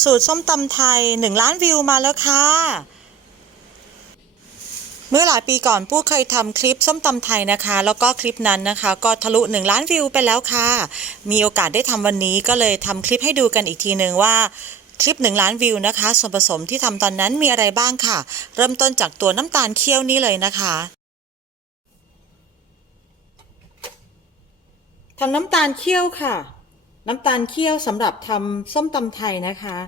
สูตรส้มตำไทย 1 ล้านวิวมาแล้วค่ะ เมื่อหลายปีก่อนปู้เคยทำคลิปส้มตำไทยนะคะ แล้วก็คลิปนั้นนะคะ ก็ทะลุ 1 ล้านวิวไปแล้วค่ะ มีโอกาสได้ทำวันนี้ก็เลยทำคลิปให้ดูกันอีกทีหนึ่งว่าคลิป 1 ล้านวิวนะคะ ส่วนผสมที่ทำตอนนั้นมีอะไรบ้างค่ะ เริ่มต้นจากตัวน้ำตาลเคี่ยวนี้เลยนะคะทำน้ำตาลเคี่ยวค่ะ น้ำตาลเคี่ยวสำหรับทำส้มตำไทยนะคะ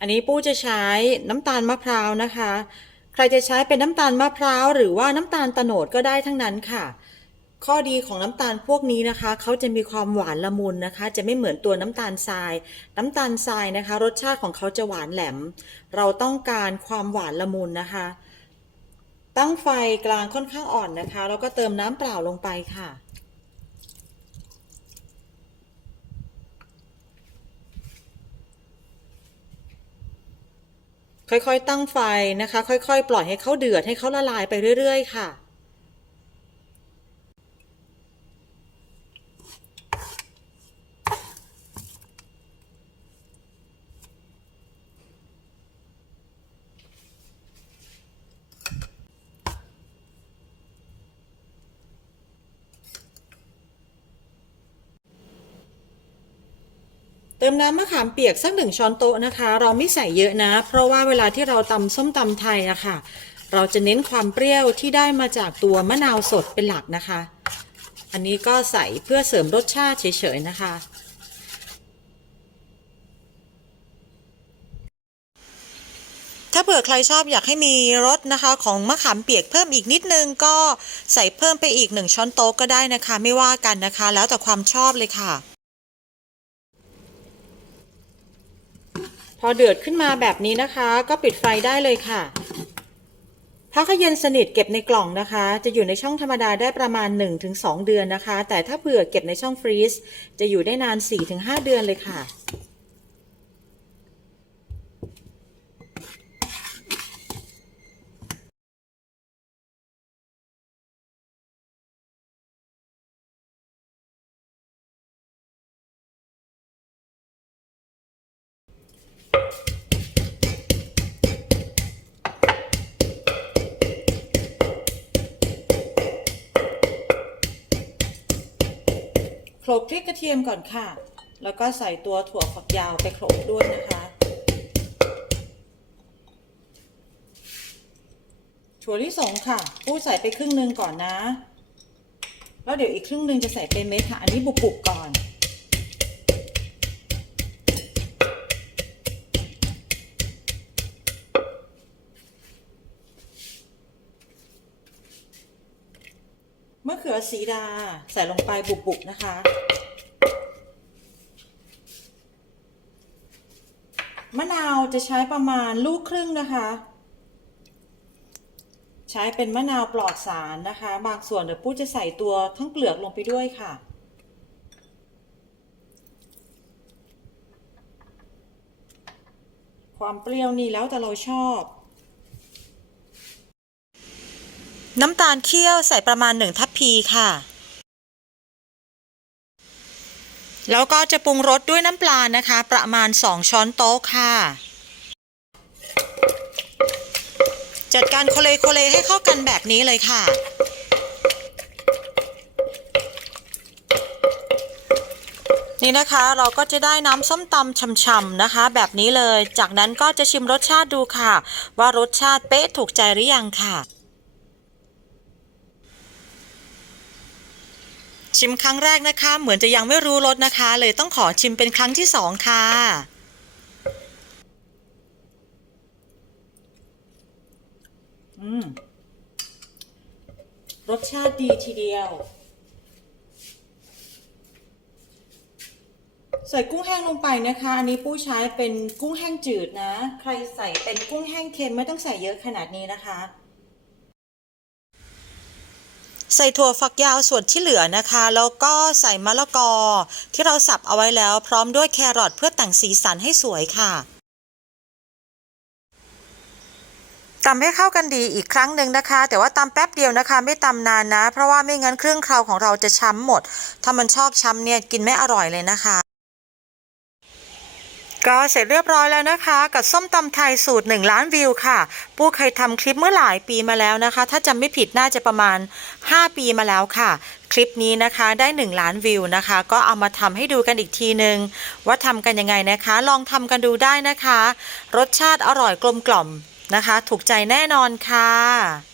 อันนี้ปู้จะใช้น้ำตาลมะพร้าวนะคะ ใครจะใช้เป็นน้ำตาลมะพร้าวหรือว่าน้ำตาลโตโนดก็ได้ทั้งนั้นค่ะ ข้อดีของน้ำตาลพวกนี้นะคะเขาจะมีความหวานละมุนนะคะ จะไม่เหมือนตัวน้ำตาลทราย น้ำตาลทรายนะคะ รสชาติของเขาจะหวานแหลม เราต้องการความหวานละมุนนะคะ ตั้งไฟกลางค่อนข้างอ่อนนะคะ แล้วก็เติมน้ำเปล่าลงไปค่ะ ค่อยๆ ตั้งไฟนะคะ ค่อย ๆ ปล่อยให้เขาเดือดให้เขาละลายไปเรื่อย ๆ ค่ะ ติมน้ำมะขามเปียกสักหนึ่งช้อนโต๊ะนะคะ เราไม่ใส่เยอะนะ เพราะว่าเวลาที่เราตำส้มตำไทยอะค่ะ เราจะเน้นความเปรี้ยวที่ได้มาจากตัวมะนาวสดเป็นหลักนะคะ อันนี้ก็ใส่เพื่อเสริมรสชาติเฉยๆนะคะถ้าเผื่อใครชอบอยากให้มีรสนะคะ ของมะขามเปียกเพิ่มอีกนิดนึงก็ใส่เพิ่มไปอีกหนึ่งช้อนโต๊ะก็ได้นะคะ ไม่ว่ากันนะคะ แล้วแต่ความชอบเลยค่ะ อเดือดขึ้นมาแบบนี้นะคะ ก็ปิดไฟได้เลยค่ะพักให้เย็นสนิทเก็บในกล่องนะคะ จะอยู่ในช่องธรรมดาได้ประมาณ 1-2 เดือนนะคะ แต่ถ้าเผื่อเก็บในช่องฟรีซจะอยู่ได้นาน 4-5 เดือนเลยค่ะ โขลกพริกกระเทียมก่อนค่ะ แล้วก็ใส่ตัวถั่วฝักยาวไปโขลกด้วยนะคะถั่วลิสงค่ะ ปูใส่ไปครึ่งหนึ่งก่อนนะ แล้วเดี๋ยวอีกครึ่งหนึ่งจะใส่เป็นเม็ดค่ะ อันนี้บุบๆก่อน ขือสีดาใส่ลงไปบุบๆนะคะ มะนาวจะใช้ประมาณลูกครึ่งนะคะ ใช้เป็นมะนาวปลอดสารนะคะ บางส่วนเดี๋ยวปู้จะใส่ตัวทั้งเปลือกลงไปด้วยค่ะความเปรี้ยวนี่แล้วแต่เราชอบ น้ำตาลเคี่ยวใส่ประมาณหนึ่งทั พีค่ะ แล้วก็จะปรุงรสด้วยน้ำปลานะคะ ประมาณ 2 ช้อนโต๊ะค่ะ จัดการโคเลโคเลให้เข้ากันแบบนี้เลยค่ะนี่นะคะเราก็จะได้น้ำส้มตำฉ่ำๆนะคะ แบบนี้เลย จากนั้นก็จะชิมรสชาติดูค่ะ ว่ารสชาติเป๊ะถูกใจหรือยังค่ะ ชิมครั้งแรกนะคะ เหมือนจะยังไม่รู้รสนะคะ เลยต้องขอชิมเป็นครั้งที่สองค่ะ อืม รสชาติดีทีเดียว ใส่กุ้งแห้งลงไปนะคะ อันนี้ปู้ใช้เป็นกุ้งแห้งจืดนะ ใครใส่เป็นกุ้งแห้งเค็มไม่ต้องใส่เยอะขนาดนี้นะคะ ใส่ถั่วฝักยาวส่วนที่เหลือนะคะ แล้วก็ใส่มะละกอ ที่เราสับเอาไว้แล้วพร้อมด้วยแครอทเพื่อแต่งสีสันให้สวยค่ะตำให้เข้ากันดีอีกครั้งหนึ่งนะคะ แต่ว่าตำแป๊บเดียวนะคะ ไม่ตำนานนะ เพราะว่าไม่งั้นเครื่องคราวของเราจะช้ำหมด ถ้ามันชอกช้ำเนี่ยกินไม่อร่อยเลยนะคะ ก็เสร็จเรียบร้อยแล้วนะคะ กับส้มตำไทยสูตร 1 ล้านวิวค่ะ ปูเคยทำคลิปเมื่อหลายปีมาแล้วนะคะ ถ้าจำไม่ผิดน่าจะประมาณ 5 ปีมาแล้วค่ะ คลิปนี้นะคะได้ 1 ล้านวิวนะคะ ก็เอามาทำให้ดูกันอีกทีนึง ว่าทำกันยังไงนะคะ ลองทำกันดูได้นะคะ รสชาติอร่อยกลมกล่อมนะคะ ถูกใจแน่นอนค่ะ